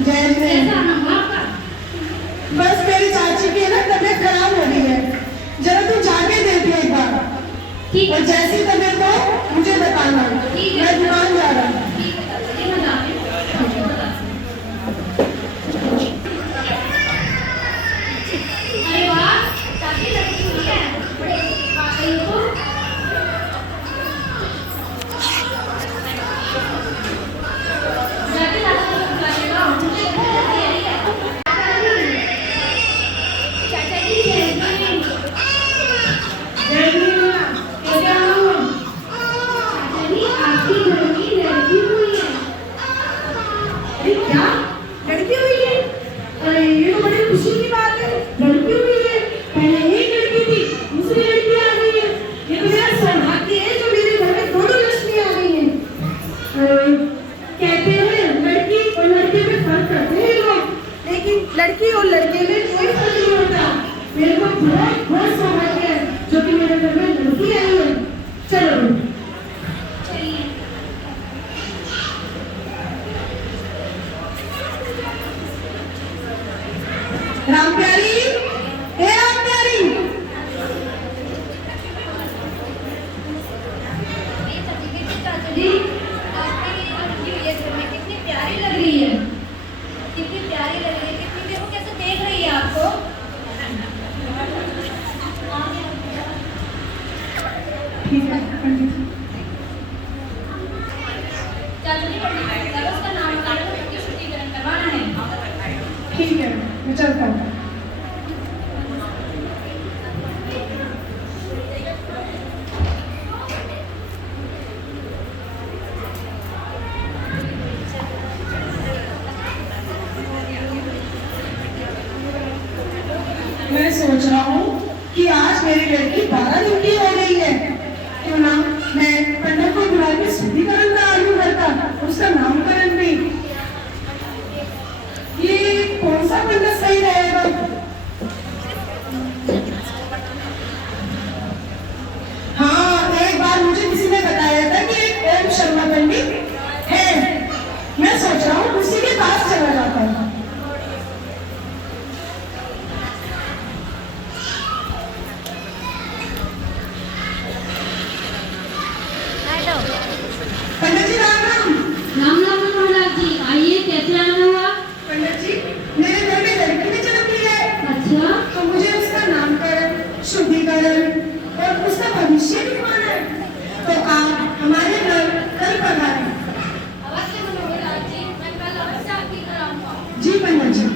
जय जय। बस मेरी चाची की ना तबीयत खराब हो रही है, जरा तू जाके देख ले एक बार। और जैसी तबीयत हो मुझे बताना, मैं दुकान जा रहा हूँ। अरे वाह, चाची लड़की हुई है, बड़े आई हो। जाके दादा को बुलाएगा, मुझे तैयारी है। चाचा जी जय जय। जय मीना, कैसे हो? चाचा जी आपकी घर की लड़की हुई है। अरे क्या लड़की हुई है? अरे ये तो बड़ी खुशी की बात है, लड़की हुई है। पहले एक लड़की थी, दूसरी लड़की आ गई है। ये तो मेरा सौभाग्य है जो मेरे घर में दोनों लक्ष्मी आ गई हैं। कहते हैं लड़की और लड़के में फर्क करते हैं लोग, लेकिन लड़की और लड़के में कोई फर्क नहीं होता। मेरे को बहुत बहुत सौभाग्य है जो कि मेरे घर में लड़की आई है। चलो चलिए। राम प्यारी, हे राम प्यारी। चाचा जी आपकी ये लड़की हुई है घर में, कितनी प्यारी लग रही है, कितनी प्यारी लग रही है, कितनी देखो कैसे देख रही है आपको। ठीक है पंडित जी। चाचा जी पंडित चलो उसका नाम बताना, उसकी शुद्धिकरण करवाना है। ठीक है मैं चलता हूँ। मैं सोच रहा हूँ कि आज मेरी लड़की 12 दिन की हो गई है, क्यों ना मैं पंडित को बुला के शुद्धिकरण का आरंभ करता, उसका नामकरण भी। ये कौन सा पंडित सही रहेगा? हाँ, एक बार मुझे किसी ने बताया था कि एक ओम शर्मा पंडित है। मैं सोच रहा हूँ उसी के पास चला जाता हूँ। पंडित जी राम राम। राम राम महाराज जी, आइए, कैसे आना हुआ? पंडित जी मेरे घर में लड़की ने जन्म लिया है, अच्छा, तो मुझे उसका नामकरण, शुद्धिकरण और उसका भविष्य लिखवाना है। तो आप हमारे घर कल पधारें। अवश्य महाराज जी, मैं कल अवश्य आपकी कराऊंगा। जी पंडित जी।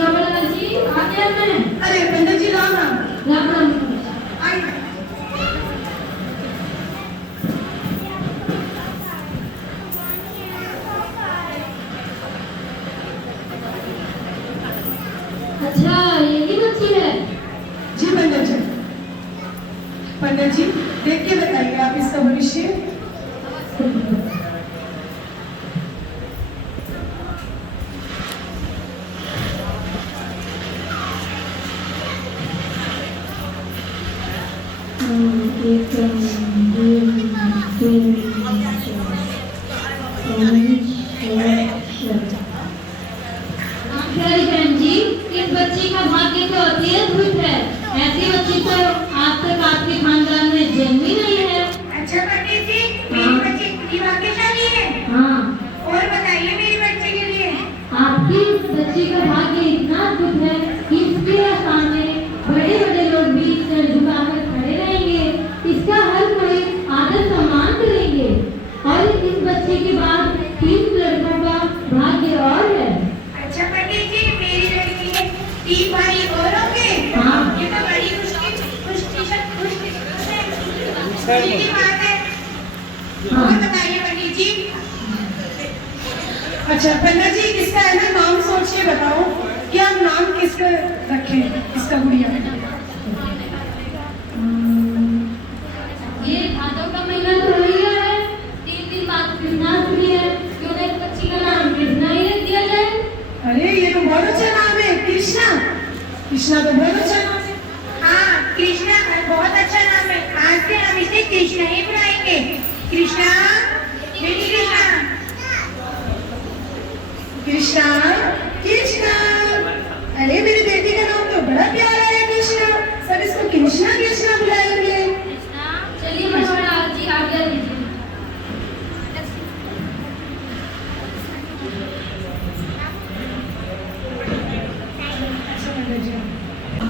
महाराज जी आ गया मैं। अरे पंडित जी राम राम। राम राम। आइए। अच्छा, यही बच्ची है। जी पंडित जी। पंडित जी देख के बताइए आप इसका भविष्य। प्यारी बहन जी, इस बच्ची का भाग्य तो अति अद्भुत है। ऐसी बच्ची तो आज तक आपके खानदान में जन्म ही नहीं है। अच्छा पंडित जी, मेरी बच्ची इतनी भाग्यशाली है। हाँ, और बताइए मेरी बच्ची के लिए। आपकी बच्ची का भाग्य इतना अद्भुत है कि इसके सामने बड़े बड़े लोग भी सिर झुकाकर खड़े रहेंगे, इसका हर कोई आदर सम्मान करेंगे। और इस बच्चे के बाद 3 लड़कों का भाग्य और है। अच्छा पंडित जी, मेरी लड़की है 3 भाई और होंगे। हाँ। ये तो बड़ी खुशी की बात है। हाँ। और बताइए पंडित जी। अच्छा पंडित जी, इसका है ना नाम सोच के बताओ कि आप नाम किसका रखें इसका गुड़िया। ये भादों का महीना तो हो ही गया है, 3 दिन बाद कृष्णाष्टमी है, क्यों ना इस बच्ची का नाम कृष्णा ही रख दिया जाए। अरे ये तो बहुत अच्छा नाम है, कृष्णा। कृष्णा तो बहुत अच्छा नाम है। हाँ कृष्णा बहुत अच्छा नाम है। आज आज से हम इसे कृष्णा ही बुलाएंगे। कृष्णा, बेटी कृष्णा, कृष्णा, कृष्णा। अरे मेरी बेटी का नाम तो बड़ा प्यारा है कृष्णा, सब इसको कृष्णा कृष्णा बुलाएंगे। चलिए बछड़ा जी आज्ञा दीजिए।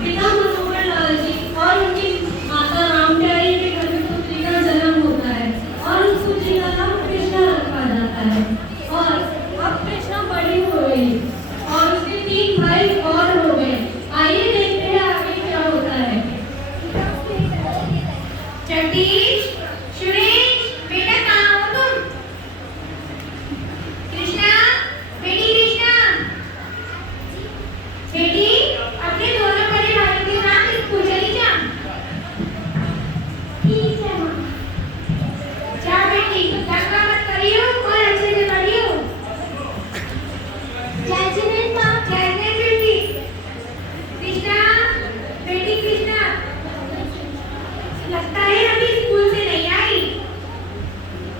पिता मनोहर लाल जी और उनकी माता राम प्यारी के घर में पुत्री का जन्म होता है और उस पुत्री का नाम कृष्णा रखा जाता है। और अब कृष्णा बड़ी हो गई और उसके 3 भाई और हो गए। आइए देखते हैं आगे क्या होता है। जगदीश, सुरेश, बेटा कहाँ हो तुम? कृष्णा, बेटी कृष्णा, बेटी अपने दोनों बड़े भाइयों के साथ स्कूल चली जा। ठीक है माँ। जा बेटी, दंगा मत करियो और अच्छे से पढ़ियो। जय जिनेन्द्र माँ। जय जय बेटी। कृष्णा, बेटी कृष्णा, लगता है अभी स्कूल से नहीं आई।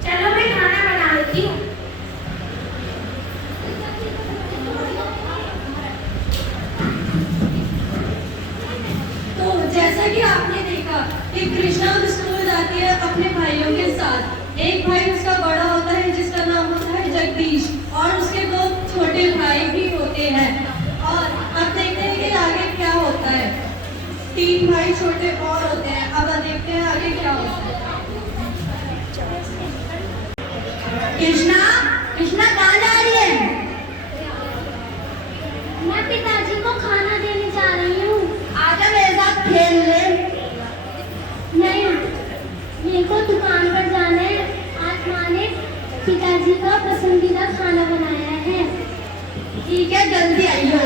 चलो मैं खाना बना लेती हूँ। तो जैसा कि आपने देखा कि कृष्णा स्कूल जाती है अपने भाइयों के साथ। एक भाई उसका बड़ा होता है जिसका नाम होता है जगदीश और उसके 2 छोटे भाई भी होते हैं। और अब देखते हैं कि आगे क्या होता है। 3 भाई छोटे और होते हैं। अब देखते हैं आगे क्या होता है। कृष्णा, कृष्णा कहाँ जा रही है? मैं पिताजी को खाना देने जा रही हूँ। आजा मेरे साथ खेल ले। नहीं, मेरे को दुकान पर जाना है। आज माँ ने पिताजी का पसंदीदा खाना बनाया है। ठीक है, जल्दी आइयो।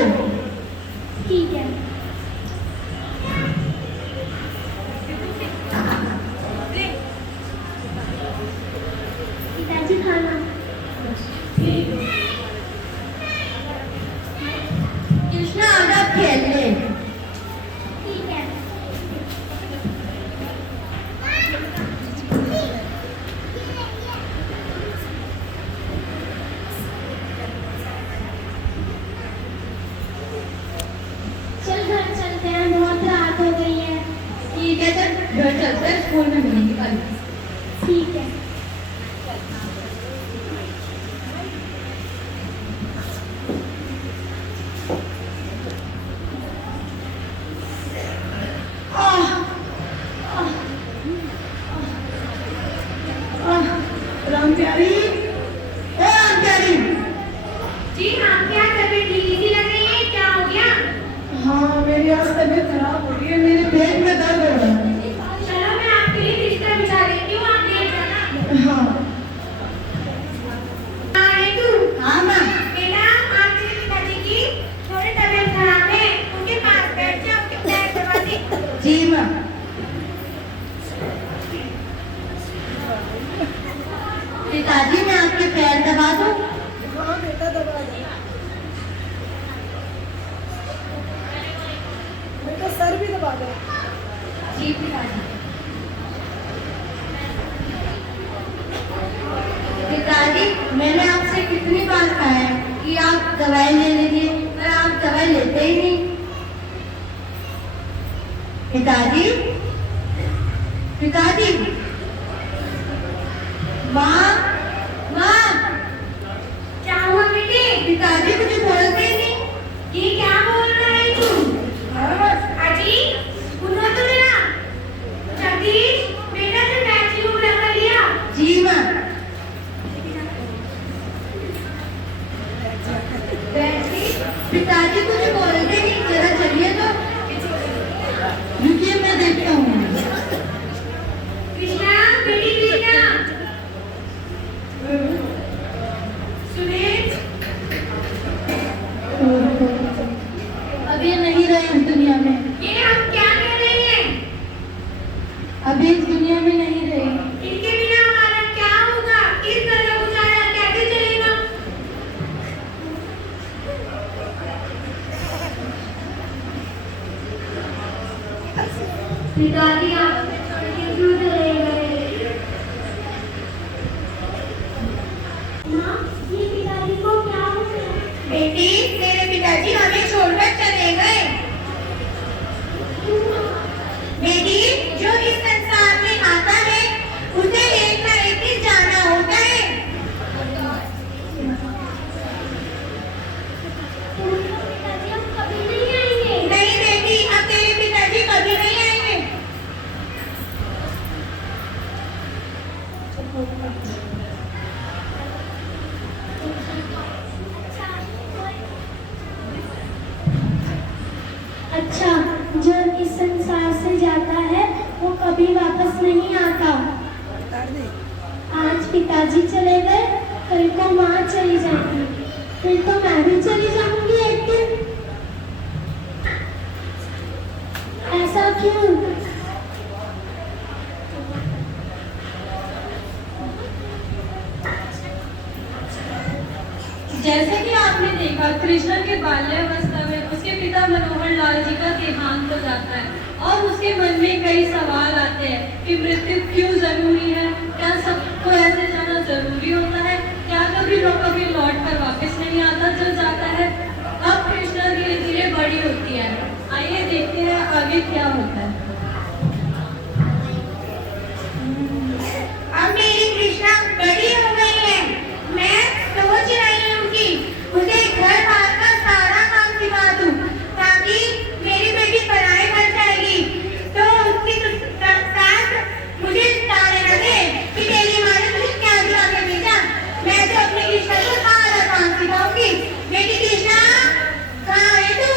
ठीक है। पिताजी खाना। कृष्णा आजा खेल ले। ठीक है। चल घर चलते हैं, बहुत रात हो गई है। ठीक है, चल घर चलते हैं, स्कूल में मिलेंगे कल। ठीक है। राम प्यारी, ओ राम प्यारी। जी हाँ, क्या तबीयत ढीली सी लग रही है, क्या हो गया? हाँ, मेरी आज तबीयत खराब हो रही है, मेरे पेट में दर्द हो रहा है। चलो मैं आपके लिए बिस्तर बिछा देती हूँ, आप लेट जाना। हाँ। हाँ है तू? हाँ माँ। बेटा, आप तेरे पिताजी की थोड़ी तबीयत खराब है, उनके पास बैठ जाओ, उनके पैर दबा दे। जी माँ। पिताजी मैं आपके पैर दबा दूं? हाँ बेटा दबा दे। बेटा सर भी दबा दे। जी पिताजी। पिताजी मैंने आपसे कितनी बार कहा है कि आप दवाई ले लीजिए, पर आप दवाई लेते ही नहीं। पिताजी, पिताजी, माँ, माँ, क्या हुआ बेटे? पिताजी मुझे बोलते ही नहीं। ये क्या बोल रहा है तू? अजी, सुनो तो जरा। जगदीश, बेटा से टैक्सी को बुला कर लिया। जी माँ। पिताजी मुझे बोलते नहीं, जरा चलिए तो। रुकिए मैं देखता हूँ। कृष्णा, बेटी कृष्णा। सुरेश, अब ये नहीं रहे इस दुनिया में। ये हम क्या कर रहे हैं? अभी इस दुनिया में नहीं रहे। इनके बिना हमारा क्या होगा? इस घर का गुजारा कैसे चलेगा? पिताजी आपने छोड़ के क्यों चले गए? माँ, ये पिताजी को क्या हो गया? बेटी, तेरे पिताजी हमें छोड़कर चले गए। बेटी, जो इस संसार में आता है उसे एक ना एक दिन जाना होता है। पिताजी हम कभी नहीं आएंगे। नहीं बेटी, अब तेरे पिताजी कभी नहीं आएंगे। अच्छा, जो इस संसार से जाता है वो कभी वापस नहीं आता। आज पिताजी चले गए, कल को माँ चली जाएगी, फिर तो मैं भी चली जाऊंगी एक दिन। ऐसा क्यों? जैसे कि आपने देखा, कृष्ण के बाल्यावस्था में उसके पिता मनोहर लाल जी का देहांत हो जाता है और उसके मन में कई सवाल आते हैं कि मृत्यु क्यों जरूरी है, क्या सबको ऐसे जाना जरूरी होता है, क्या कभी लौट कर वापस नहीं आता जो जाता है। अब कृष्णा धीरे धीरे बड़ी होती है। आइए देखते हैं आगे क्या होता है। अब मेरी कृष्णा बड़ी हो गई है। मैं सोच रही हूँ कि उसे घर बार का सारा काम सिखा दूँ, ताकि मेरी बेटी पढ़ाई कर जाएगी तो उसकी सास मुझे ताने लगे कि तेरी माँ ने मुझे क्या सिखा के भेजा। मैं तो अपनी कृष्णा को सारा काम सिखाऊंगी। बेटी कृष्णा, कहाँ है तू?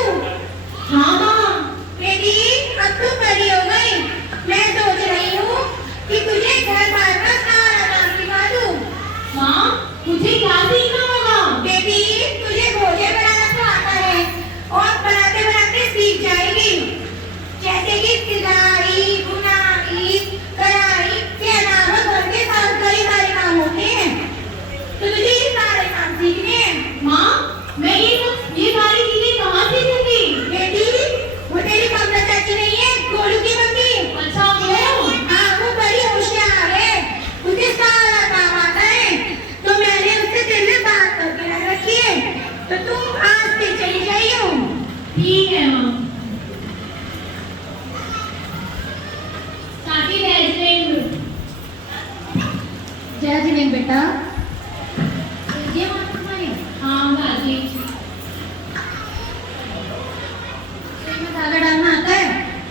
हाँ माँ। बेटी, अब तू बड़ी हो गई। मैं सोच रही हूँ कि तुझे घर बार का सारा काम सिखा दूँ। माँ, मुझे क्या सीखना होगा? बेटी, तुझे भोजन बनाना तो आता है और बनाते बनाते सीख जाएगी। जैसे कि सिलाई, बुनाई, कढ़ाई के अलावा घर के कई सारे काम होते हैं, तो तुझे ये सारे काम सीखने हैं। माँ, मैं ये सारी चीजें कहाँ सीखूंगी? बेटी, वो तेरी कमला चाची नहीं है, गोलू की मम्मी। अच्छा, वो? हाँ, वो बड़ी होशियार है, उसे सारा काम आता है। तो मैंने उससे तेरे लिए बात करके रख रखी है, तो तुम आज से चली जाइयो। ठीक है माँ। चाची जय जिनेंद्र बेटा। ये माँ तुम्हारी? हाँ चाची। इसमें धागा डालना आता है?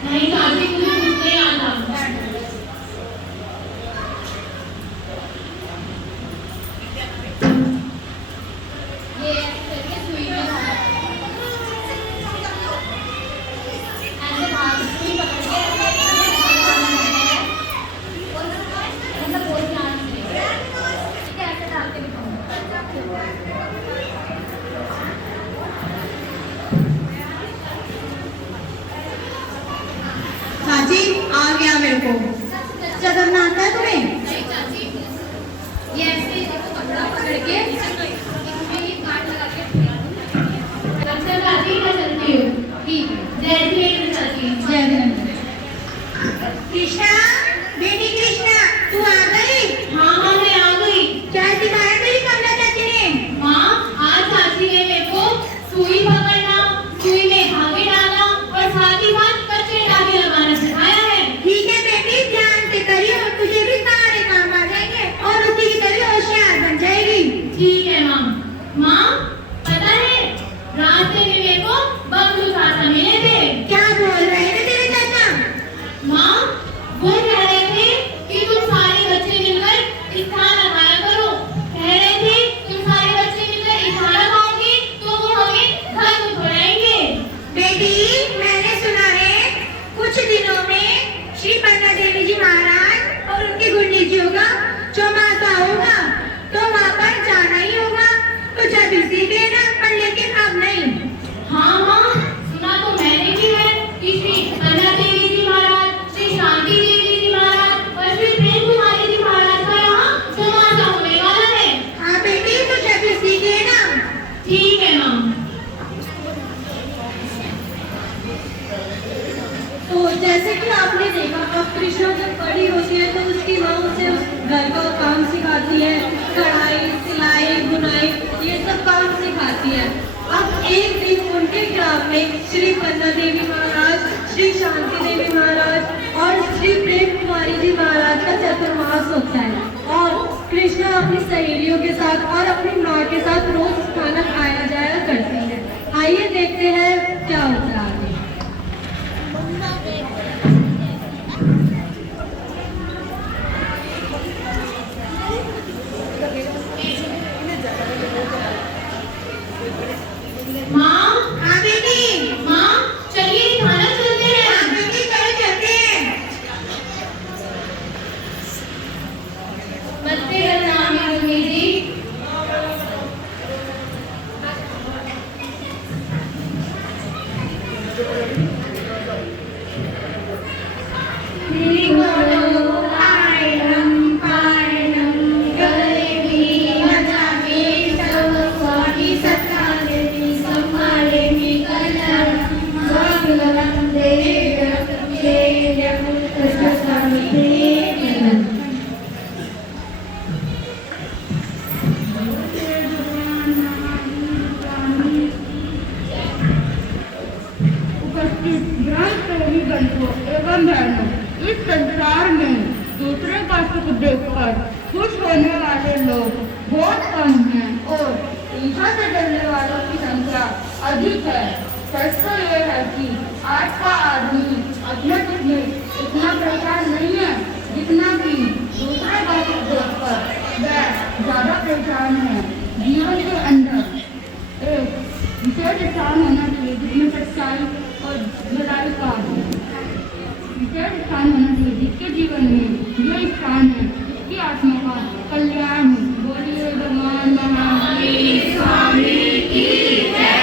नहीं चाची, मुझे कुछ नहीं आता। ये ऐसे करके सुई में धागा, ऐसे धागा सुई पकड़ के धागा डालना है और मतलब बहुत ध्यान से ऐसे डाल के चाची, आ गया मेरे को। करना आता है तुम्हें? नहीं चाची, ये ऐसे देखो कपड़ा पकड़ के इसमें ये काट लगा के अच्छा चाची, मैं चलती हूँ। ठीक है, जय जिनेंद्र चाची। जय जिनेंद्र। कृष्णा, बेटी कृष्णा, तू आ गई? हाँ हाँ, मैं आ गई। क्या सिखाया तेरी कमला चाची ने? माँ, आज चाची ने मेरे को सुई पकड़ना, सुई में धागे डालना और साथ ही साथ कच्चे धागे लगाना सिखाया है। ठीक है बेटी, ध्यान से करियो, तुझे भी सारे काम आ जाएंगे और उसी की तरह होशियार बन जाएगी। ठीक है माँ। माँ, पता है रास्ते में मेरे को बबलू चाचा मिले थे। क्या बोल रहे थे तेरे चाचा? माँ, वो कह तो जैसे कि आपने देखा, अब कृष्णा जब बड़ी होती है तो उसकी माँ उसे उस घर का काम सिखाती है, कढ़ाई, सिलाई, बुनाई, ये सब काम सिखाती है। अब एक दिन उनके ग्राम में श्री पन्ना देवी महाराज, श्री शांति देवी महाराज और श्री प्रेम कुमारी जी महाराज का चतुर्मास होता है और कृष्णा अपनी सहेलियों के साथ और अपनी माँ के साथ रोज खाना खाया जाया करती है। आइए देखते हैं क्या होता है आगे। माँ, हाँ बेटी, माँ, चलिए खाना चलते हैं। हाँ बेटी, चलो चलते हैं। नमस्ते बदनामी मम्मी जी। एवं बहनों, इस संसार में दूसरे का सुख देखकर खुश होने वाले लोग बहुत कम हैं और ईर्ष्या से डरने वालों की संख्या अधिक है। सच तो ये है कि आज का आदमी अपने दुख में इतना परेशान नहीं है जितना कि दूसरे का सुख देखकर वह ज्यादा परेशान है। जीवन के अंदर एक विशेष स्थान होना चाहिए जिसमें सच्चाई और भलाई का विशेष स्थान होना चाहिए, जिसके जीवन में ये स्थान है, जिसकी आत्मा का कल्याण हो। बोलिए भगवान महावीर स्वामी की जय।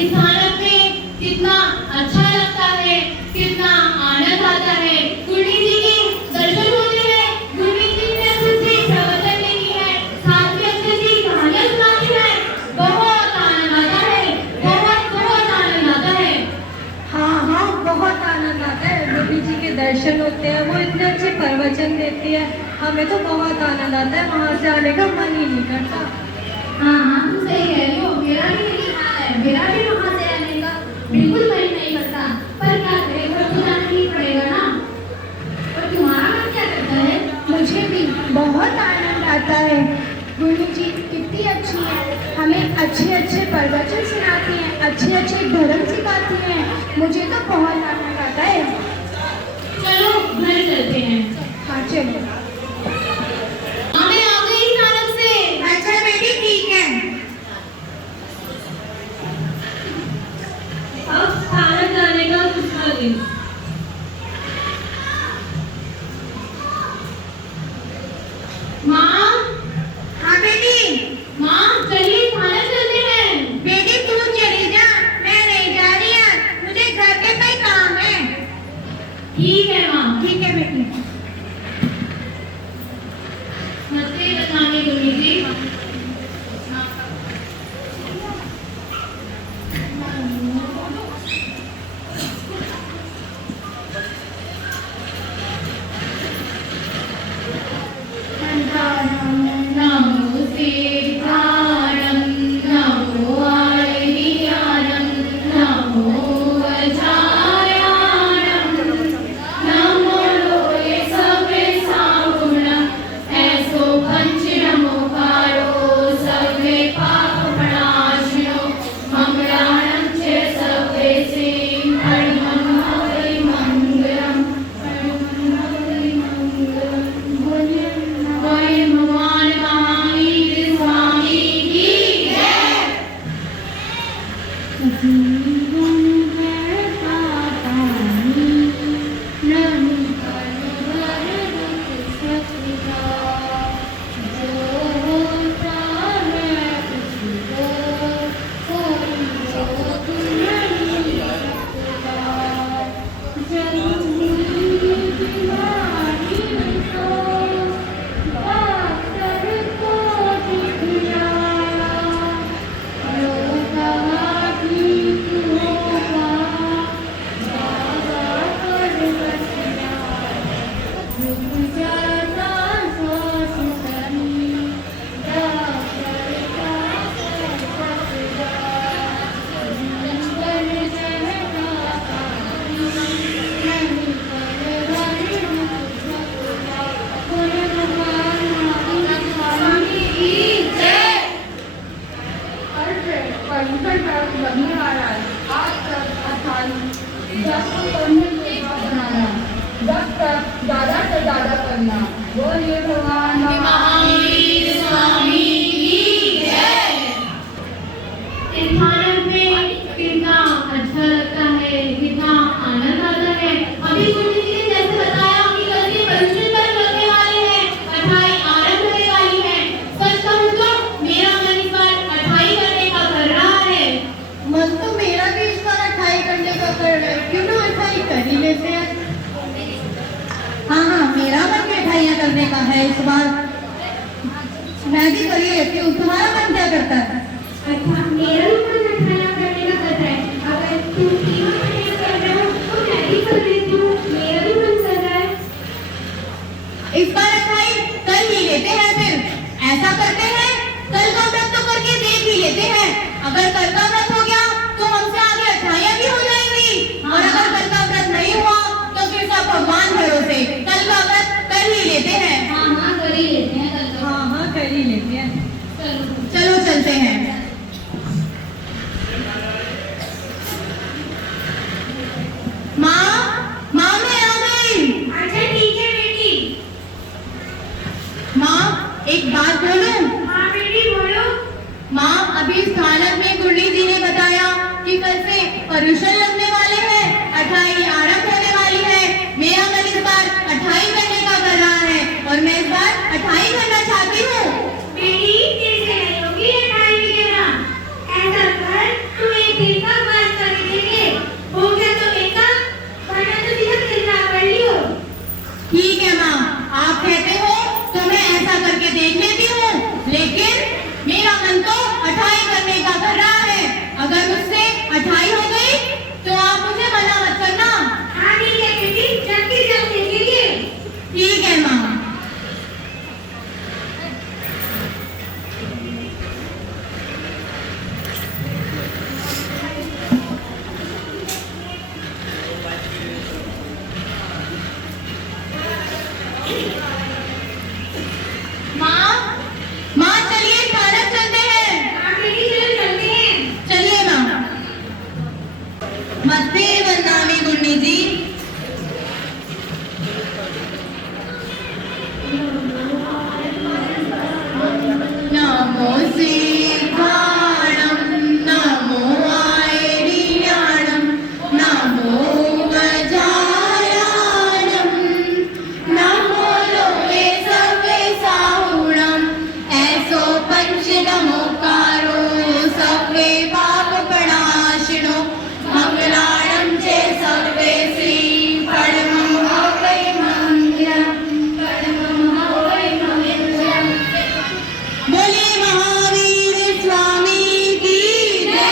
इस हालत में कितना अच्छा लगता है, कितना आनंद आता है। गुरु जी के दर्शन होते हैं, गुरु जी ने हमसे प्रवचन देनी है, साथ में अच्छी अच्छी कहानियां सुनानी है। बहुत आनंद आता है, बहुत आनंद आता है। हाँ, बहुत आनंद आता है। देवी जी के दर्शन होते हैं, वो इतने अच्छे प्रवचन देती है, हमें तो बहुत आनंद आता है, वहाँ से आने का मन ही नहीं करता। हाँ, तुम सही कह रही हो, मेरा भी यही हाल है, मेरा भी वहाँ से आने का बिल्कुल मन नहीं करता, पर क्या करें, घर तो जाना ही पड़ेगा ना। और तुम्हारा मन क्या करता है? मुझे भी बहुत आनंद आता है। गुरु जी कितनी अच्छी है, हमें अच्छे अच्छे प्रवचन सुनाती हैं, अच्छे अच्छे धर्म सिखाती हैं। मुझे तो बहुत आनंद आता है। चलो घर चलते हैं। हाँ चलो। मैं आ गई इस हालत से। अच्छा बेटी, ठीक है। अब खाना जाने का दूसरा दिन। माँ, हाँ बेटी। माँ, चलिए खाना चलते हैं। बेटी तू चली जा, मैं नहीं जा रही है, मुझे घर के कई काम है। ठीक है माँ। ठीक है बेटी। नमस्ते बदनामी गुरु जी। नमो सिद्धारं, नमो आर्यानं, नमो वज्रायाणं, नमो लोके सवे सागुणं, ऐसो पंच नमोकारो सर्वे पापप्रणाशिनो, मंगलानं च सर्वेषे हरिमं हरिमंगलम्, बोलिए भगवान महावीर स्वामी की जय। जीवन बहता पानी, नहीं कलवर दुख सकता, जो होता है उसको कोई संकट लगने वाला है। आज तक 28 जब तक पढ़ने के बाद बनाना, जब तक ज़्यादा से ज़्यादा करना। बोलिए भगवान महावीर स्वामी की जय। इस भारत में कितना अच्छा लगता है, कितना आनंद आता है। अभी गुरु जी ने जैसे बताया कि कल से परीक्षा पर लगने वाले हैं, 28 आरंभ होने वाली है। सच कहूं तो मेरा मन इस बार 28 करने का कर रहा है। मन तो मेरा भी इस बार 28 करने का कर रहा है, क्यों ना 28 कर ही लेते हैं। हाँ, मेरा मन भी 28 करने का है इस बार, मैं भी कर ही लेती हूँ। तुम्हारा मन क्या करता है? अच्छा, मेरा भी मन 28 करने का कर रहा है। अगर तुम तीनों 28 कर रहे हो तो मैं भी कर देती हूँ, मेरा भी मन कर रहा है। इस बार 28 कर ही लेते हैं। फिर ऐसा करते हैं, कल का व्रत तो करके देख ही लेते हैं। अगर कल का व्रत हो गया तो हमसे आगे 28 भी हो जाएंगी, और अगर कल का व्रत नहीं हुआ तो फिर सब भगवान भरोसे कल का व्रत कर ही लेते हैं। हाँ, कर ही लेते हैं कल का। हाँ, कर ही लेते हैं। चलो चलते हैं। माँ मैं आ गई। अच्छा ठीक है बेटी। माँ एक बात बोलूं? हाँ बेटी बोलो। माँ अभी स्थानक में गुरु जी ने बताया कि कल से पर्यूषण लगने वाले हैं, 28 आरंभ होने वाली है। मेरा मन इस बार 28 करने का कर रहा है, और मैं इस बार 28 करना चाहती हूँ। बेटी तेरे से नहीं होगी 28 करना। ऐसा कर, तू एक दिन का व्रत करके देखे, हो गया तो देखा, वरना तो सीधा कितना कर लियो। ठीक है माँ, आप कहते हो तो मैं ऐसा करके देख लेती हूँ, लेकिन मेरा मन तो 28 करने का कर रहा है। अगर मुझसे 28 हो गई तो आप मुझे मना मत करना। हाँ ठीक है बेटी, जल्दी जल्दी देखेंगे। ठीक है माँ। माँ चलिए स्थानक चलते हैं। हाँ बेटी चलो चलते हैं। चलिए माँ। मस्ते वंदनामि गुरु जी। नमो सिद्धाणं नमो आयर्याणं नमो गजाननं नमो लोके सवे साहुणं ऐसो पंचनमोकारो सवे पाप प्रणाशिनो मंगलाणं च सर्वे श्री परमं हवै मंगलम् परमं हवै मंगलम्। बोलिए महावीर स्वामी की जय।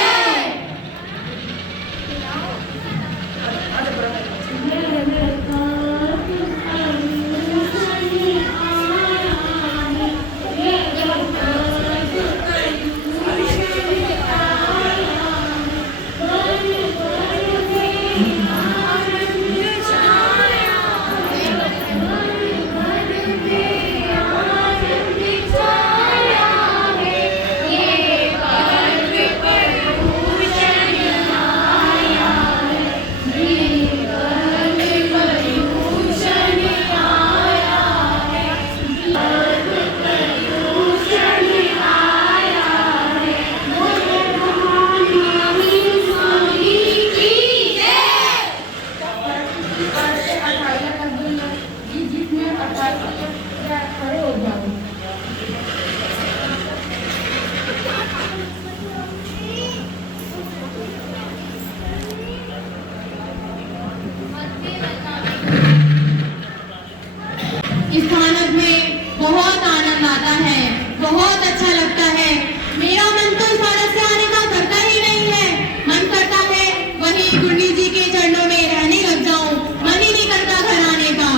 इस स्थानक में बहुत आनंद आता है, बहुत अच्छा लगता है। मेरा मन तो इस भारत से आने का करता ही नहीं है। मन करता है वहीं गुरु जी के चरणों में रहने लग जाऊं, मन ही नहीं करता घर आने का।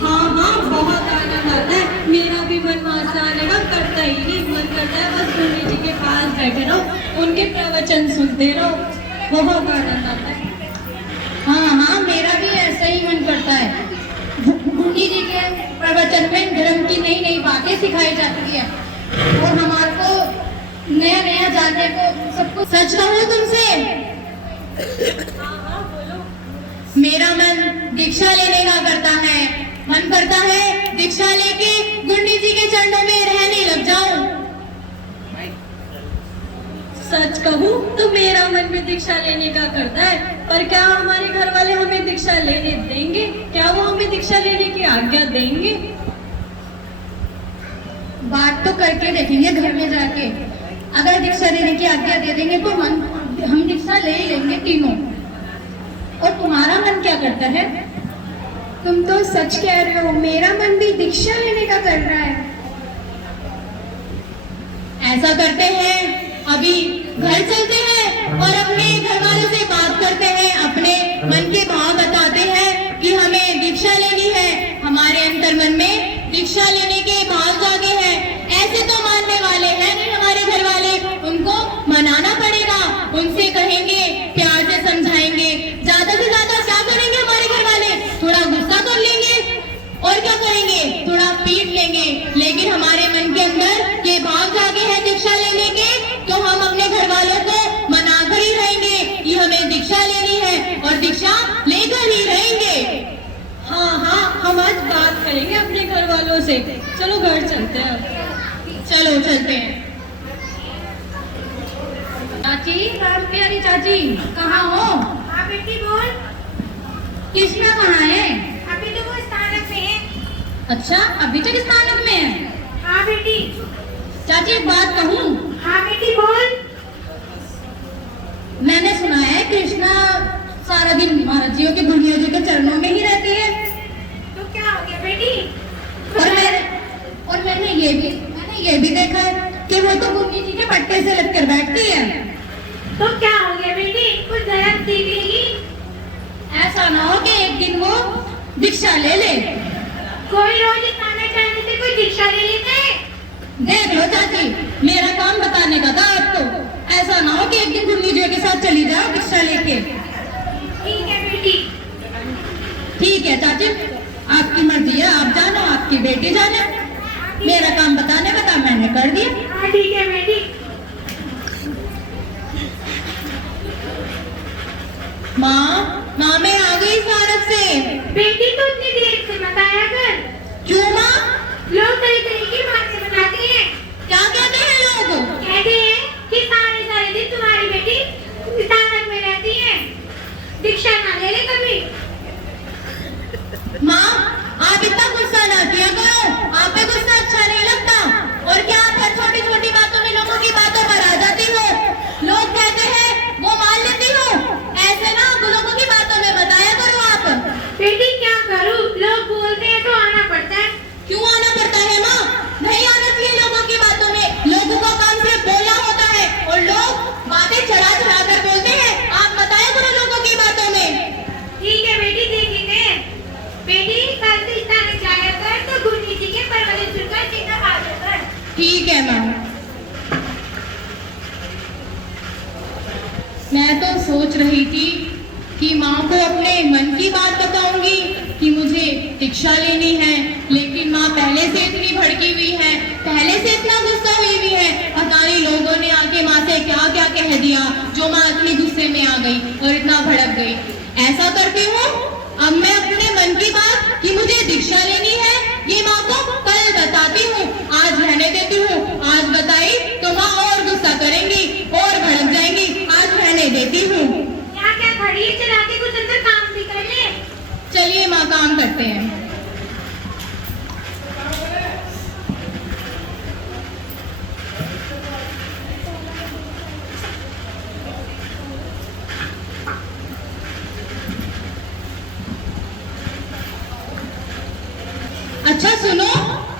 हाँ, बहुत आनंद आता है। मेरा भी मन वहाँ से आने का करता ही नहीं, मन करता है बस गुरु जी के पास बैठे रहो, उनके प्रवचन सुनते रहो, बहुत आनंद आता है। हाँ, मेरा भी ऐसा ही मन करता है। गुरु जी के प्रवचन में धर्म की नई नई बातें सिखाई जाती है, और हमारे को नया नया जानने को सबको। सच कहूँ तुमसे, हाँ बोलो। मेरा मन दीक्षा लेने का करता है। मन करता है दीक्षा लेके गुंडी जी के चरणों में रहने लग जाऊं। सच कहूँ तो मेरा मन भी दीक्षा लेने का करता है, पर क्या हमारे घर वाले हमें दीक्षा लेने देंगे? क्या वो हमें दीक्षा लेने की आज्ञा देंगे? बात तो करके देखेंगे घर में जाके। अगर दीक्षा लेने की आज्ञा दे देंगे तो हम दीक्षा ले ही लेंगे तीनों। और तुम्हारा मन क्या करता है? तुम तो सच कह रहे हो, मेरा मन भी दीक्षा लेने का कर रहा है। ऐसा करते हैं, अभी घर चलते हैं और अपने घर वालों से बात करते हैं, अपने मन के भाव बताते हैं कि हमें दीक्षा लेनी है। हमारे अंतर मन में दीक्षा लेने के भाव जागे हैं। ऐसे तो मानने वाले हैं नहीं हमारे घर वाले, उनको मनाना पड़ेगा। उनसे कहेंगे, प्यार से समझाएंगे। ज्यादा से ज्यादा क्या करेंगे हमारे घर वाले? थोड़ा गुस्सा कर लेंगे और क्या करेंगे, थोड़ा पीट लेंगे। लेकिन हमारे मन के अंदर ये भाव जागे हैं दीक्षा लेने के, तो हम अपने घर वालों को मनाकर ही रहेंगे कि हमें दीक्षा लेनी है और दीक्षा लेकर ही रहेंगे। हाँ, हम आज बात करेंगे अपने घर वालों से। चलो घर चलते हैं। चलो चलते हैं। चाची, राम प्यारी चाची, कहाँ हो? हाँ बेटी बोल। कृष्णा कहाँ है? अभी तो वो स्थानक में है। अच्छा, अभी तक स्थानक में है। हाँ बेटी। चाची एक बात कहूँ? हाँ बेटी बोल। मैंने सुना है कृष्णा सारा दिन महाराज जी के गुरुओं जी के चरणों में ही रहती है। तो क्या हो गया बेटी? और मैंने ये भी देखा है कि वो तो गुरुजी जी के पट्टे से लगकर बैठती है। तो क्या हो गया बेटी? कुछ गलत दी गई? ऐसा ना हो कि एक दिन वो दीक्षा ले ले। कोई रोज खाना खाने से कोई दीक्षा ले लेता है? देख लो चाची, मेरा काम बताने का था आपको। ऐसा ना हो कि एक दिन गुरुजी जी के साथ चली जाओ दीक्षा लेके। ठीक है बेटी। ठीक है चाची, आपकी मर्जी है, आप जानो, आपकी बेटी जाने। मेरा काम बताने का था, मैंने कर दिया। हाँ ठीक है बेटी। माँ मैं आ गई स्थानक से। बेटी तो इतनी देर से बताया कर। क्यों माँ? लोग कई तरह की बातें बताते हैं। क्या कहते हैं लोग? कहते हैं कि सारे सारे दिन तुम्हारी बेटी स्थानक में रहती है, दीक्षा ना ले ले कभी। माँ आप इतना गुस्सा ना किया करो, आप पे गुस्सा अच्छा नहीं लगता। और क्या आप हर छोटी छोटी बातों में लोगों की बातों पर आ जाती हो? लोग कहते हैं वो मान लेती हो। ऐसे ना लोगों की बातों में बताया करो आप। बेटी क्या करूं, लोग बोलते हैं तो आना पड़ता है। क्यों आना पड़ता है माँ? नहीं आना चाहिए लोगों की बातों में। लोगों का काम सिर्फ बोलना होता है और लोग बातें चढ़ा चढ़ा कर बोलते हैं। आप बताया करो लोगों की बातों में। ठीक है बेटी, देखेंगे। बेटी कल से स्थानक जाया कर तो गुरुजी जी के परवरिश सुनकर सीधा आ जाकर। ठीक है माँ। मैं तो सोच रही थी कि माँ को अपने मन की बात बताऊंगी कि मुझे दीक्षा लेनी है, लेकिन माँ पहले से इतनी भड़की हुई है, पहले से इतना गुस्सा हुई हुई है। पता नहीं लोगों ने आके माँ से क्या क्या कह दिया जो माँ इतनी गुस्से में आ गई और इतना भड़क गई। ऐसा करती हूँ, अब मैं अपने मन की बात कि मुझे दीक्षा लेनी है ये माँ को कल बताती हूँ। आज रहने देती हूँ, आज बताई तो माँ और गुस्सा करेंगी और भड़क जाएंगी। आज रहने देती हूँ। यहाँ क्या खड़ी है, चला के कुछ अंदर काम भी कर ले। चलिए माँ काम करते हैं। अच्छा सुनो,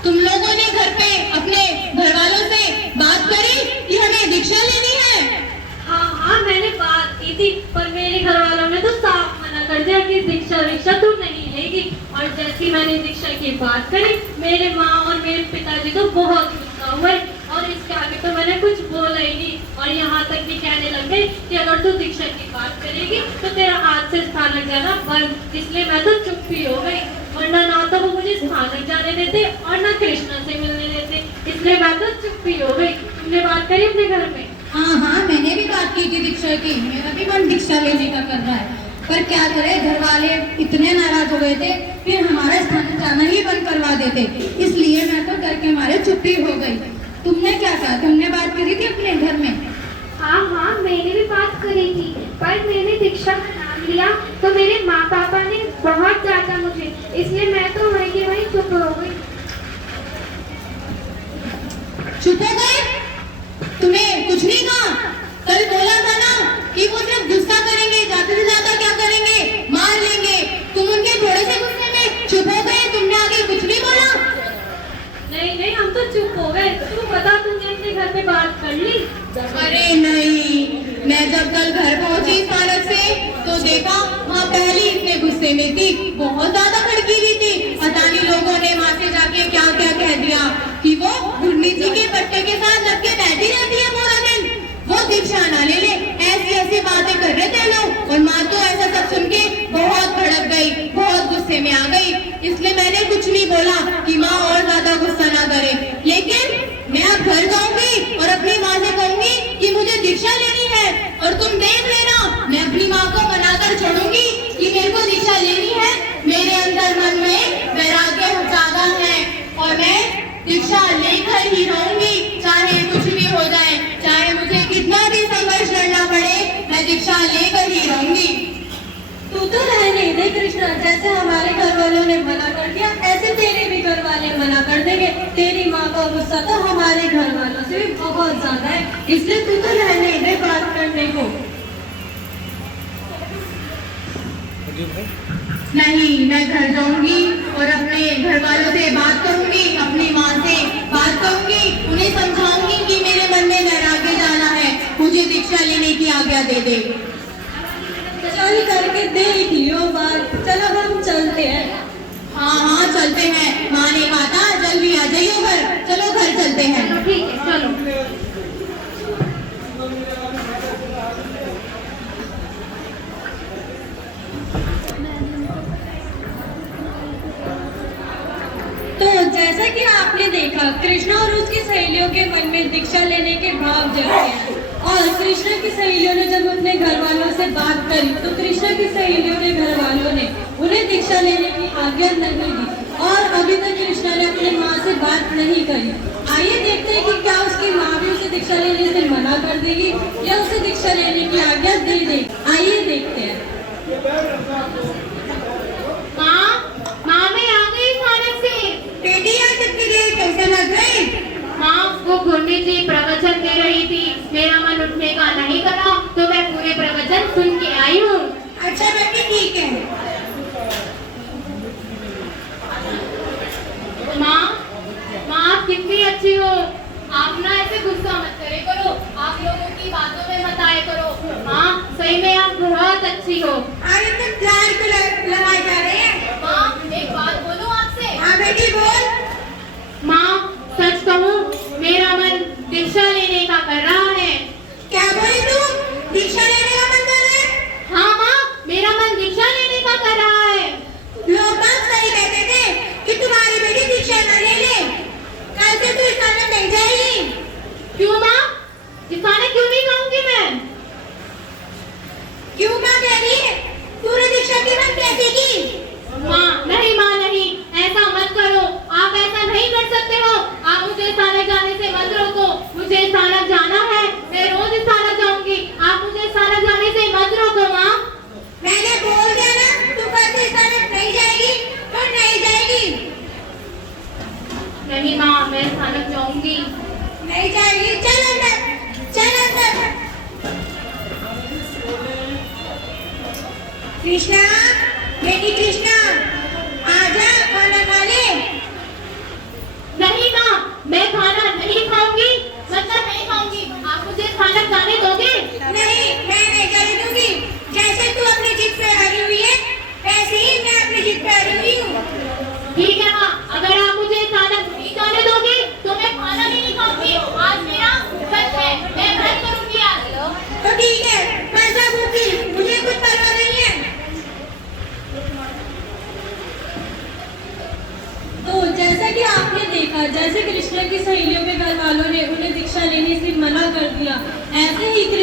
तुम लोगों ने घर पे अपने घर वालों से बात करी कि हमें दीक्षा लेनी है? हाँ मैंने बात की थी, पर मेरे घर वालों ने तो साफ मना कर दिया कि दीक्षा तू नहीं लेगी। और जैसी मैंने दीक्षा की बात करी, मेरे माँ और मेरे पिताजी तो बहुत गुस्सा हुए और इसके आगे तो मैंने कुछ बोला ही नहीं। और यहाँ तक भी कहने लग गए कि अगर तू दीक्षा की बात करेगी तो तेरा आज से स्थानक जाना बंद। इसलिए मैं तो चुप ही हो गई, वरना ना तो वो मुझे स्थानक जाने देते और ना कृष्णा से मिलने देते। इसलिए मैं तो चुप ही हो गई। तुम तुमने बात करी अपने घर में? हाँ हाँ, मैंने भी बात की थी दीक्षा की। मेरा भी मन दीक्षा लेने का कर रहा है, पर क्या करे, घर वाले इतने नाराज हो गए थे, फिर हमारा स्थान जाना ही बंद करवा देते। इसलिए मैं तो डर के मारे चुप्पी हो गई। तुमने क्या कहा? तुमने बात करी थी अपने घर में? हाँ हाँ, मैंने भी बात करी थी, पर मैंने दीक्षा का नाम लिया तो मेरे माँ पापा ने बहुत डांटा मुझे, इसलिए मैं तो वहीं के वहीं चुप हो गई। चुप हो गए? तुम्हें कुछ नहीं कहा? कल बोला था ना कि वो सिर्फ गुस्सा करेंगे, ज्यादा से ज्यादा क्या करेंगे, मार लेंगे। तुम उनके थोड़े से गुस्से में चुप हो गए, तुमने आगे कुछ नहीं बोला? नहीं नहीं, हम तो चुप हो गए। तू बता, तुमने अपने घर पे बात कर ली? अरे नहीं, मैं जब कल घर पहुंची पार्क से तो देखा वहाँ पहले इतने गुस्से में थी, बहुत ज्यादा भड़कीली थी। पता नहीं लोगों ने वहाँ से जाके क्या क्या कह दिया कि वो गुरमीत जी के पट्टे के साथ लग के बैठी रहती है पूरा दिन, वो दीक्षा ना ले ले, ऐसी ऐसी बातें कर रहे थे लोग। और माँ तो ऐसा सब सुन के बहुत भड़क गई, बहुत गुस्से में आ गई। इसलिए मैंने कुछ नहीं बोला कि माँ और ज्यादा गुस्सा ना करे। लेकिन मैं अब घर जाऊंगी और अपनी माँ से कहूंगी कि मुझे दीक्षा लेनी है, और तुम देख लेना, मैं अपनी माँ को मनाकर छोड़ूंगी कि मेरे को दीक्षा लेनी है। मेरे अंदर मन में वैराग्य ज्यादा है और मैं दीक्षा लेकर ही रहूंगी, चाहे कुछ भी हो जाए, चाहे मुझे कितना भी संघर्ष लड़ना पड़े, मैं दीक्षा लेकर ही रहूंगी। तू तो रहने दे कृष्णा, जैसे हमारे घर वालों ने मना कर दिया, ऐसे तेरे भी घर वाले मना कर देंगे। तेरी माँ का गुस्सा तो हमारे घर वालों से भी बहुत ज्यादा है, इसलिए तू तो रहने दे बात करने को। नहीं, मैं घर जाऊंगी और अपने घर वालों से बात करूंगी, अपनी माँ से बात करूंगी, उन्हें समझाऊंगी कि मेरे मन में वैराग्य जाना है, मुझे दीक्षा लेने की आज्ञा दे दे। चल करके देख लियो बात, चलो हम चलते हैं। हाँ हाँ चलते हैं, माँ ने कहा था जल्दी आ जाइयो घर, चलो घर चलते हैं। चलो ठीक है, चलो। तो जैसा कि आपने देखा, कृष्णा और उसकी सहेलियों के मन में दीक्षा लेने के भाव जग गए हैं। और कृष्णा की सहेलियों ने जब अपने घर वालों से बात करी तो कृष्णा की सहेलियों के घर वालों ने उन्हें दीक्षा लेने की आज्ञा नहीं दी, और अभी तक कृष्णा ने अपनी माँ से बात नहीं करी। आइए देखते हैं कि क्या उसकी माँ भी उसे दीक्षा लेने से मना कर देगी या उसे दीक्षा लेने की आज्ञा दे देगी। आइए देखते हैं। माँ मैं आ गई खाने से। बेटी आज कितनी देर कैसे लग गई? माँ वो गुरमीत जी प्रवचन दे रही थी, मेरा मन उठने का नहीं करा तो मैं पूरे प्रवचन सुन के आई हूँ। अच्छा बेटी ठीक है। माँ आप कितनी अच्छी हो, आप ना ऐसे गुस्सा मत करे करो, आप लोगों की बातों में मत आए करो। माँ सही में आप बहुत अच्छी हो। अरे तुम प्यार को लगाए जा रहे हैं। माँ एक बात बोलूं आपसे? हाँ बेटी बोल। माँ सच कहूँ मेरा मन दीक्षा लेने का कर रहा है। क्या बोली तू? दीक्षा लेने का मन कर रहा है? हाँ माँ मेरा मन दीक्षा लेने का कर रहा है। लोग बात सही कहते थे कि तुम्हारी बेटी दीक्षा न ले ले, कल से तू इस खाने नहीं जाएगी। क्यों माँ? इस खाने क्यों नहीं खाऊंगी मैं? क्यों माँ कह रही है? तूने दीक्षा की बात कैसे की? माँ नहीं, ऐसा मत करो, आप ऐसा नहीं कर सकते हो। आप मुझे स्थानक जाने से मत रोको, मुझे स्थानक जाना है, मैं रोज स्थानक जाऊंगी, आप मुझे स्थानक जाने से मत रोको। माँ मैंने बोल दिया ना, तू कल से स्थानक नहीं जाएगी तो नहीं जाएगी। नहीं माँ मैं स्थानक जाऊंगी। नहीं जाएगी? चल अंदर, चल अंदर। कृष्णा, बेटी कृष्णा, आजा खाना खा ले। नहीं माँ मैं खाना नहीं खाऊंगी, मतलब नहीं खाऊंगी, आप मुझे स्थानक जाने दोगे? नहीं, मैं नहीं जाने दूंगी। जैसे तू अपनी जिद पे अड़ी हुई है, वैसे ही मैं अपनी जिद पे अड़ी हुई हूँ। ठीक है माँ, अगर आप मुझे स्थानक नहीं जाने दोगे तो मैं खाना भी नहीं खाऊंगी। आज मेरा व्रत है, मैं व्रत करूंगी आज। तो ठीक है, मैं सब भूखी, मुझे कुछ परवाह नहीं है। तो जैसा कि आपने देखा, जैसे कृष्ण की सहेलियों के घर वालों ने उन्हें दीक्षा लेने से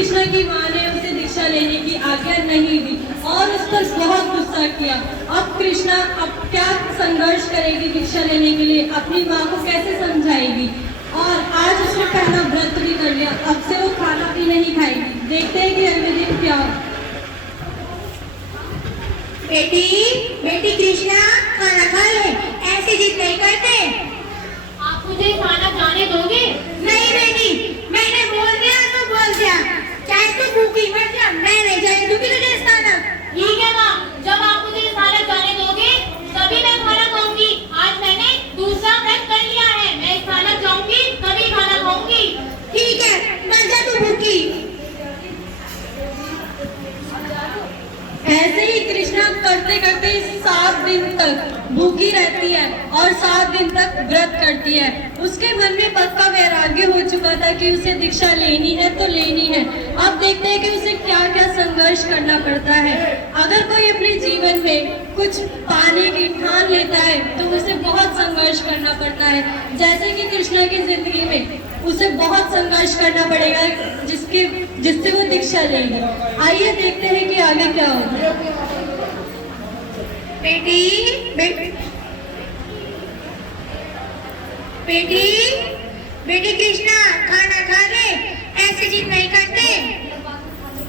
कृष्ण की माँ ने उसे दीक्षा लेने की आज्ञा नहीं दी और उस पर बहुत गुस्सा किया। अब कृष्णा अब क्या संघर्ष करेगी दीक्षा लेने के लिए, अपनी माँ को कैसे समझाएगी। और आज उसने पहला व्रत भी कर लिया, अब से वो खाना भी नहीं खाएगी। देखते हैं कि अगले दिन क्या हो। बेटी बेटी कृष्णा खाना खा ले, ऐसे जिद नहीं करते। आप मुझे खाना खाने दोगे? नहीं बेटी, मैंने बोल दिया तो बोल दिया, चाहे तू भूखी मर जा, मैं नहीं जाने दूंगी तुझे इस खाना। ठीक है माँ, जब आप मुझे खाना खाने दोगे तभी मैं खाना खाऊंगी। आज मैंने दूसरा व्रत कर लिया है, मैं खाना खाऊंगी तभी खाना खाऊंगी। ठीक है, मर जा तू भूखी। ऐसे ही कृष्णा करते करते 7 दिन तक भूखी रहती है और 7 दिन तक व्रत करती है। उसके मन में पक्का वैराग्य हो चुका था कि उसे दीक्षा लेनी है तो लेनी है। अब देखते हैं कि उसे क्या क्या संघर्ष करना पड़ता है। अगर कोई अपने जीवन में कुछ पाने की ठान लेता है तो उसे बहुत संघर्ष करना पड़ता है। जैसे कि कृष्णा की जिंदगी में उसे बहुत संघर्ष करना पड़ेगा जिससे वो दीक्षा लेगी। आइए देखते हैं कि आगे क्या होगा। बेटी बेटी बेटी कृष्णा खाना खा ले, ऐसे जिद नहीं करते।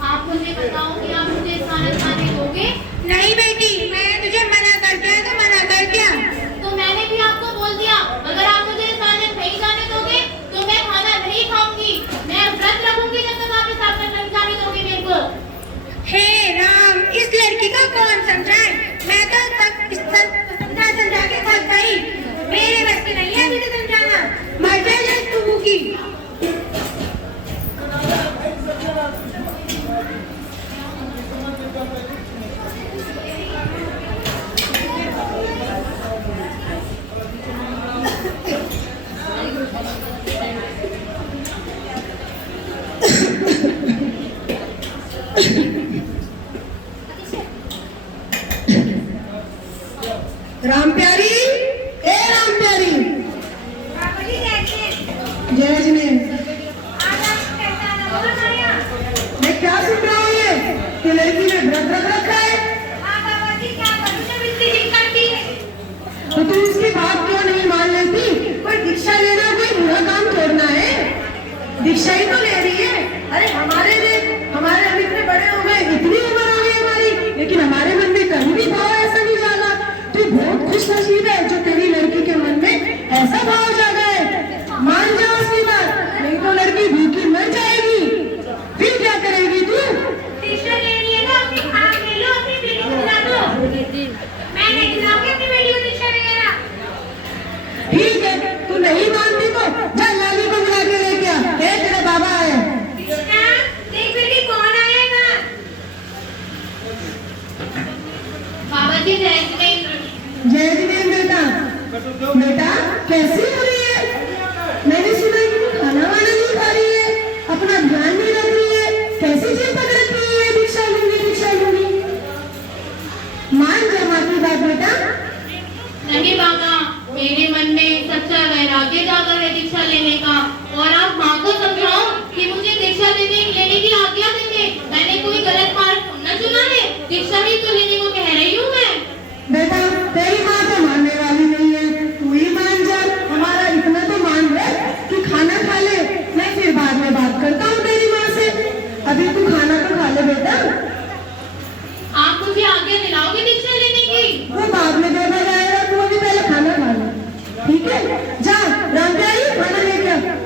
आप मुझे बताओ कि आप मुझे खाना खाने दोगे? नहीं बेटी, मैंने तुझे मना कर दिया तो मना कर दिया। तो मैंने भी आपको बोल दिया, अगर आप मुझे खाने नहीं जाने दोगे तो मैं खाना नहीं खाऊंगी। मैं व्रत रखूंगी जब तक आप इस खाना नहीं जाने दोगे मेरे को। हे राम, इस लड़की को कौन समझाए? मैं तो समझा के थक गई। मेरे बस की नहीं है तुझे समझाना। मर जा तू भूखी। राम प्यारी, ए राम प्यारी, जय जिनेन्द्र। मैं क्या सुन रहा हूँ ये कि लड़की ने व्रत रख रखा है? तो तू उसकी बात क्यों नहीं मान लेती? कोई दीक्षा लेना कोई बुरा काम छोड़ना है। दीक्षा ही तो ले रही है। अरे हमारे हम इतने बड़े हो गए, इतनी उम्र हो गई हमारी, लेकिन हमारे मन में कहीं भी भाव ऐसा नहीं जागा। तू बहुत खुश नसीब है जो तेरी लड़की के मन में ऐसा भाव जागा है। मान जा उसकी बात, नहीं तो लड़की भूखी मर जाएगी। फिर क्या करेगी तू? दीक्षा लेनी है तो अपनी आँख ले लो, अपनी बेटी को खिला दो। मैं नहीं खिलाऊंगी अपनी बेटी को दीक्षा वगैरह। ठीक है, तू नहीं मानती तो जा लाली को बुला के लेके आ। ए, तेरे बाबा आए। कृष्णा, देख बेटी कौन आया है। बाबा जी जय जिनेन्द्र। जय जिनेन्द्र बेटा। बेटा कैसी हो रही है? मैंने सुना कि तू खाना वाना नहीं खा रही है, अपना ध्यान नहीं रख रही है, कैसी जिद पकड़ रखी है दीक्षा लूंगी दीक्षा लूंगी। मान जा माँ की बात बेटा। नहीं बाबा, मेरे मन में सच्चा वैराग्य जागा है दीक्षा लेने का। और आप माँ को समझाओ कि मुझे दीक्षा लेने की आज्ञा देंगे। मैंने कोई गलत मार्ग न चुना है, दीक्षा ही तो लेने को कह रही हूँ मैं। बेटा तेरी माँ तो मानने वाली नहीं है, तू ही मान जा। हमारा इतना तो मान ले कि खाना खा ले, मैं फिर बाद में बात करता हूँ तेरी माँ से। अभी तू खाना तो खा ले बेटा। आप मुझे आज्ञा दिलाओगे दीक्षा लेने की? वो बाद में देखा जाएगा, तू अभी पहले खाना खा ले, ठीक है? जा राम प्यारी, खाना लेके आ।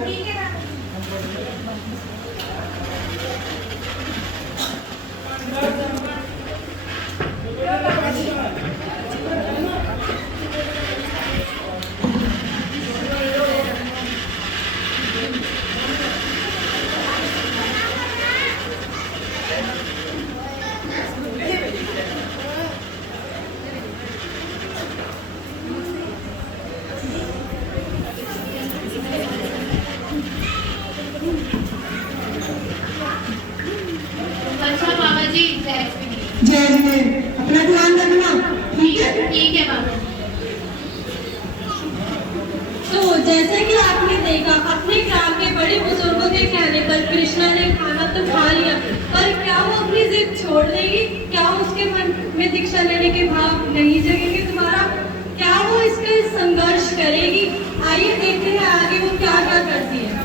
अच्छा बाबा जी जय जिनेन्द्र। जय जिनेन्द्र, अपना ध्यान रखना, ठीक है? ठीक है बाबा जी। तो जैसे कि आपने देखा, अपने ग्राम के बड़े बुजुर्गों के कहने पर कृष्णा ने खाना तो खा लिया, पर क्या वो अपनी जिद छोड़ देगी? क्या उसके मन में दीक्षा लेने के भाव नहीं जगेंगे दोबारा? क्या वो इसके संघर्ष करेगी? आइए देखते हैं आगे वो क्या क्या करती है।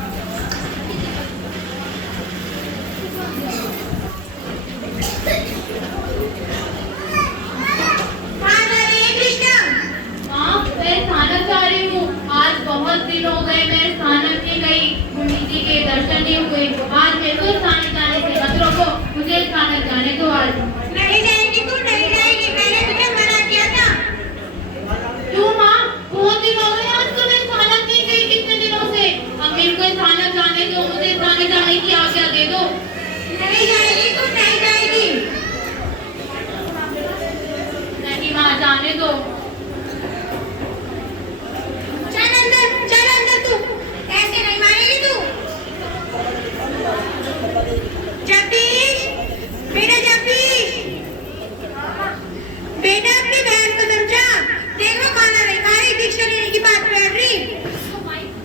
माँ, मैं स्थानक जा रही हूँ। आज बहुत दिन हो गए मैं स्थानक नहीं गई, मुनि जी के दर्शन नहीं हुए। आज मेरे को स्थानक जाने से मत रोको, मुझे स्थानक जाने दो आज। नहीं जाएगी तू, नहीं जाएगी, मैंने तुझे मना किया था। क्यों माँ? बहुत दिन हो गए, आज तो मैं स्थानक नहीं गई कितने दिनों से। अब मेरे को स्थानक जाने दो, मुझे स्थानक जाने की आज्ञा दे दो। नहीं जाएगी तू, नहीं जाएगी। नहीं माँ, जाने दो। चल अंदर तू, ऐसे नहीं मानेगी तू। जगदीश, बेटा जगदीश, बेटा अपनी बहन को समझा, देखो खाना नहीं खा रही, दीक्षा लेने की बात कर रही।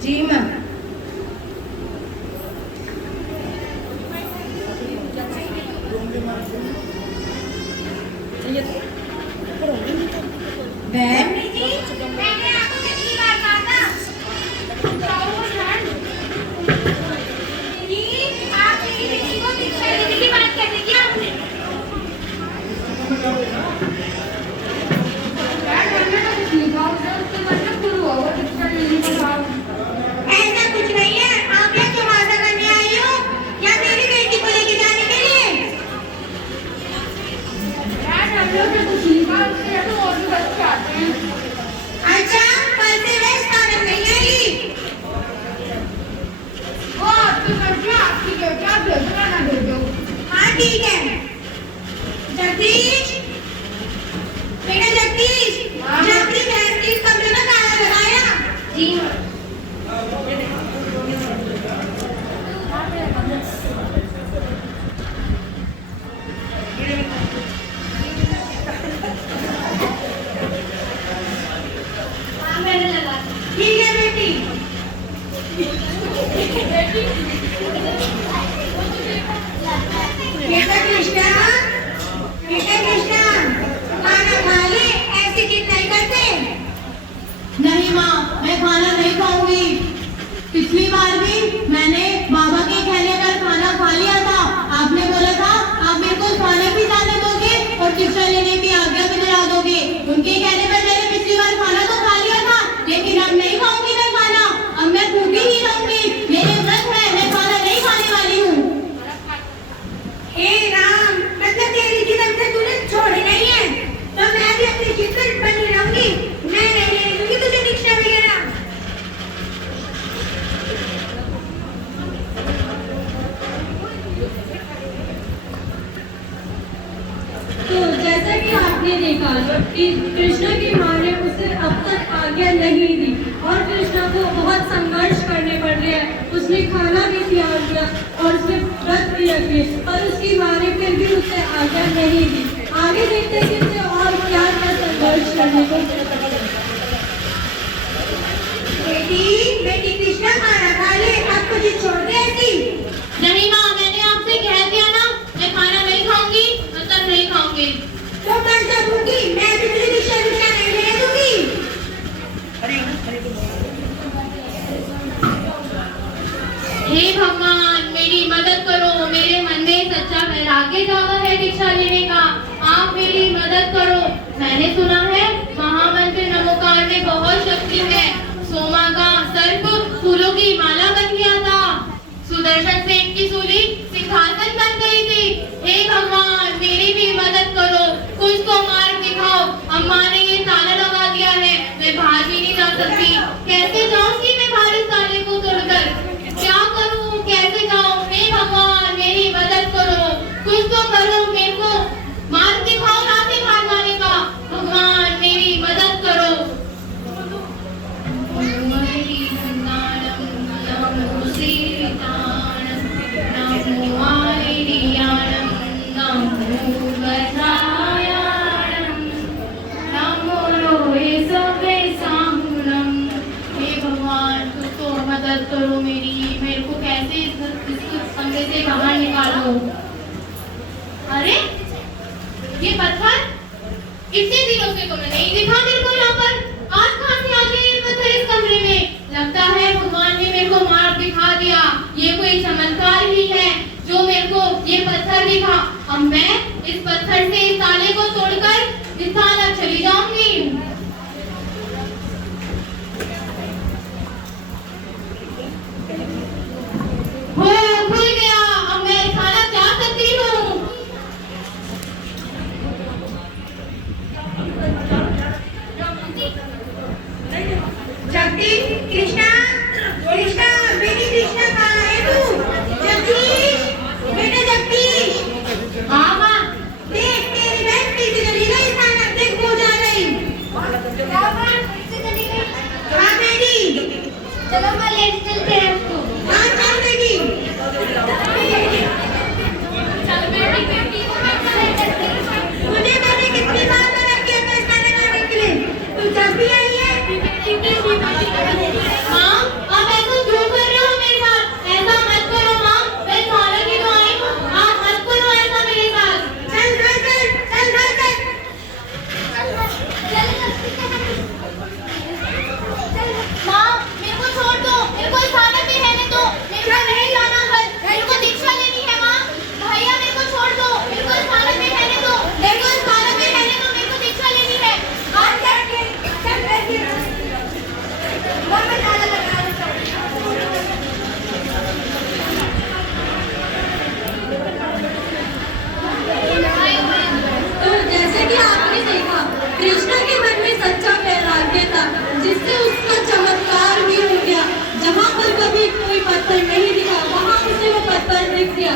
जी माँ। बहन मैंने आपको कितनी बार कहा था? आप मेरी बेटी को दीक्षा लेने की बात कैसे की आपने? ऐसा कुछ नहीं है, आप यहाँ क्यों वादा करने आई हो या मेरी बेटी को लेके जाने के लिए? अच्छा, कल से वे स्थानक नहीं आई। हाँ ठीक है। जगदीश, बेटा जगदीश, जगदीश बहन की कमरे में ताला लगाया। जी हाँ मैंने लगा। ठीक है बेटी। बेटा कृष्णा, खाना खा ले, ऐसी जिद नहीं करते। नहीं माँ, मैं खाना नहीं खाऊंगी। पिछली बार भी मैंने बाबा के कहने पर खाना खा लिया था। आपने बोला था आप मेरे को स्थानक भी जाने दोगे और दीक्षा लेने की आज्ञा भी दिला दोगे। उनके कहने पर मैंने पिछली बार खाना तो खा लिया था, लेकिन अब नहीं खाऊंगी मैं खाना। अब मैं भूखी ही रहूंगी, मेरे व्रत है, मैं खाना नहीं खाने वाली हूँ। हे राम, मतलब तेरी जिद हमसे तूने छोड़ी नहीं है, तो मैं भी अपनी जिद पर बनी रहूंगी। मैं नहीं लेने दूंगी तुझे दीक्षा वगैरह। तो जैसा कि आपने देखा कि कृष्ण की माँ ने उसे अब तक आज्ञा नहीं दी और कृष्ण को बहुत संघर्ष करने पड़ रहे हैं। उसने खाना भी त्याग दिया और उसने व्रत भी रख लिए, पर उसकी माँ ने फिर भी उसे आज्ञा नहीं दी। आगे देखते हैं कि उसे और क्या क्या संघर्ष करने को बेटी कृष्णा खाना खा ले, अब तुझे छोड़ दे ऐसी। नहीं माँ, मैंने आपसे कह दिया ना, मैं खाना नहीं खाऊंगी, मतलब नहीं खाऊंगी। तो मैं दूंगी, मैं भी तुझे दीक्षा नहीं लेने दूंगी। हे भगवान, मेरी मदद करो। मेरे मन में सच्चा वैराग्य जागा है दीक्षा लेने का, आप मेरी मदद करो। मैंने सुना है महामंत्र नमोकार में बहुत शक्ति है। सोमा का सर्प फूलों की माला बन गया था, सुदर्शन सेठ की सूली सिंहासन बन गई थी। हे भगवान, मेरी भी मदद करो, कुछ तो मार्ग दिखाओ। अम्मा ने ये ताला लगा दिया है, मैं बाहर भी नहीं जा सकती। कैसे जाऊंगी मैं बाहर इस ताले को तोड़कर? क्या करूं, कैसे जाऊं? हे भगवान, मेरी मदद करो, कुछ तो करो, मेरे को मार्ग दिखाओ रास्ते बाहर जाने का। भगवान अरे ये पत्थर इतने दिनों से तो मैं नहीं देखा मेरे को यहाँ पर। आज कहाँ से आ गए ये पत्थर इस कमरे में? लगता है भगवान ने मेरे को मार्ग दिखा दिया। ये कोई चमत्कार ही है जो मेरे को ये पत्थर दिखा। अब मैं इस पत्थर से इस ताले को तोड़कर इस थाना चली जाऊंगी। हो खुल गया, अब मैं इस थाना जा सकती हूँ। जगदीश, कृष्णा, कृष्णा, बेटी कृष्णा कहाँ है तू? जगदीश, बेटा जगदीश। हाँ माँ। देख तेरी बहन पीछे चली गई थाना, देख वो जा रही। हाँ बेटी। चलो मैं लेट चलते हैं उसको। हाँ चल बेटी। चल बेटी मुझे मैंने कितनी बार मना किया था इस थाने जाने के लिए, तू जब भी आई है। माँ, आप ऐसा क्यों कर रहे हो मेरे साथ? ऐसा मत करो माँ, मैं थाने की तो आई हूँ। आप मत करो ऐसा मेरे साथ। चल चल चल चल चल माँ, मेरे को छोड़ दो, मेरे को इस थाने में रहने दो। मेरे को नहीं जाना घर, मेरे को दीक्षा लेनी है माँ। भैया मेरे को छोड़ दो, मेरे को इस थाने में रहने दो। मेरे को इस थाने में रहने दो, मेरे को दीक्षा लेनी है। आज चल वो मैं ताला लगा देता हूँ। तो जैसे कि आपने देखा, कृष्णा के मन में सच्चा वैराग्य था, जिससे उसका चमत्कार भी हो गया। जहाँ पर कभी कोई पत्थर नहीं दिखा, वहाँ उसे वो पत्थर दिख गया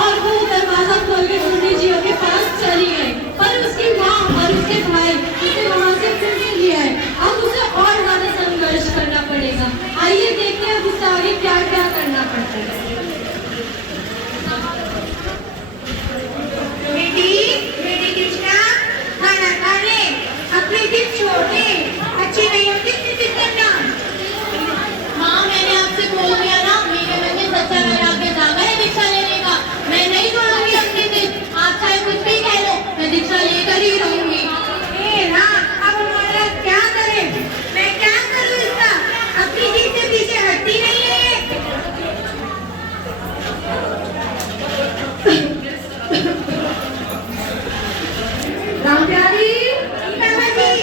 और वो दरवाजा खोल के पंडित जी के पास चली गई। पर उसकी माँ और उसके भाई उसे वहाँ से फिर से ले आए। अब उसे और ज्यादा संघर्ष करना पड़ेगा। आइए देखते हैं उससे आगे क्या क्या करना पड़ता है। बेटी, बेटी कृष्णा, खाना खा ले। अपने दिल छोटे, अच्छे नहीं होते जिद करना। माँ, मैंने आपसे बोल दिया ना, मेरे मन में सच्चा वैराग्य जागा है दीक्षा लेने का। मैं नहीं छोड़ूंगी अपने दिल। आप चाहे कुछ भी कह लो, मैं दीक्षा लेकर ही रहूंगी। ए हाँ, अब हमारा क्या करें? मैं क्या करूँ इसका? अपनी जिद से पीछे हटती नहीं है। राम प्यारी, सीताजी,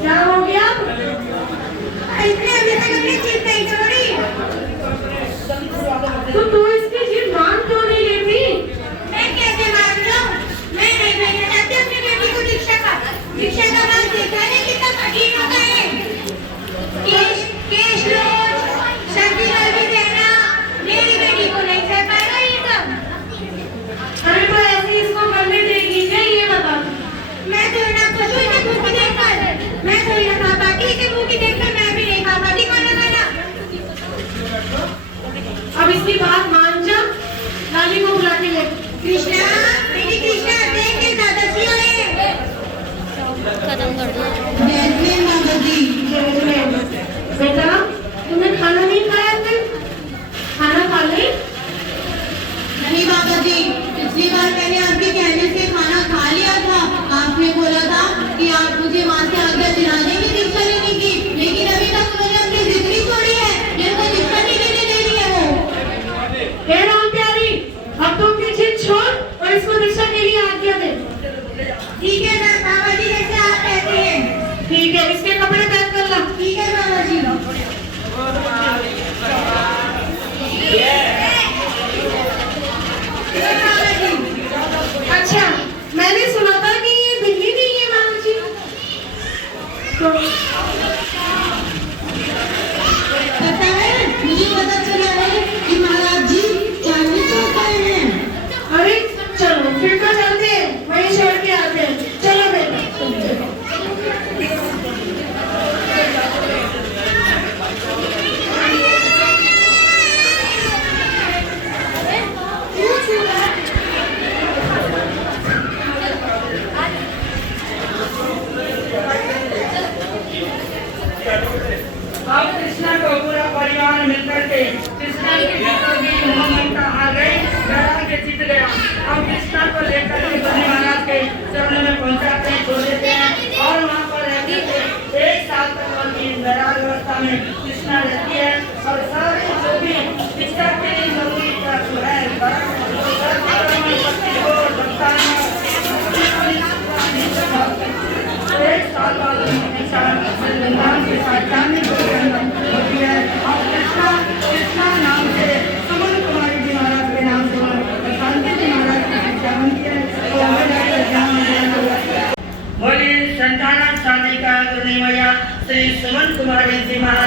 क्या हो गया? इसने अभी तक अपनी जिद नहीं छोड़ी। तो तू इसकी जिद मान क्यों नहीं लेती? मैं कैसे मान लूं? मैं नहीं भेजना चाहती अपनी बेटी को दीक्षा का मार्ग देखा है कितना कठिन होता है। केश रोज, सर्दी गर्मी रहना, मेरी बेटी को नहीं सह पाएगा ये सब। अरे तो ऐसे इसको करने देगी क्या ये बता? मैं तो ना खुश हुई मुंह की देखकर, मैं तो ना खा पाती इसे मुंह की देखकर, मैं भी नहीं खा पाती खाना खाना। अब इसकी बात साल बाद धूमधाम के साथ जानने को होती है। और कृष्णा नाम से सुमन कुमारी जी महाराज के नाम से शांति जी महाराज की शिक्षा बनती है। तो हमें जाकर ध्यान बोलिए संताना शादी का गुरुदेवया श्री सुमन कुमारी जी महाराज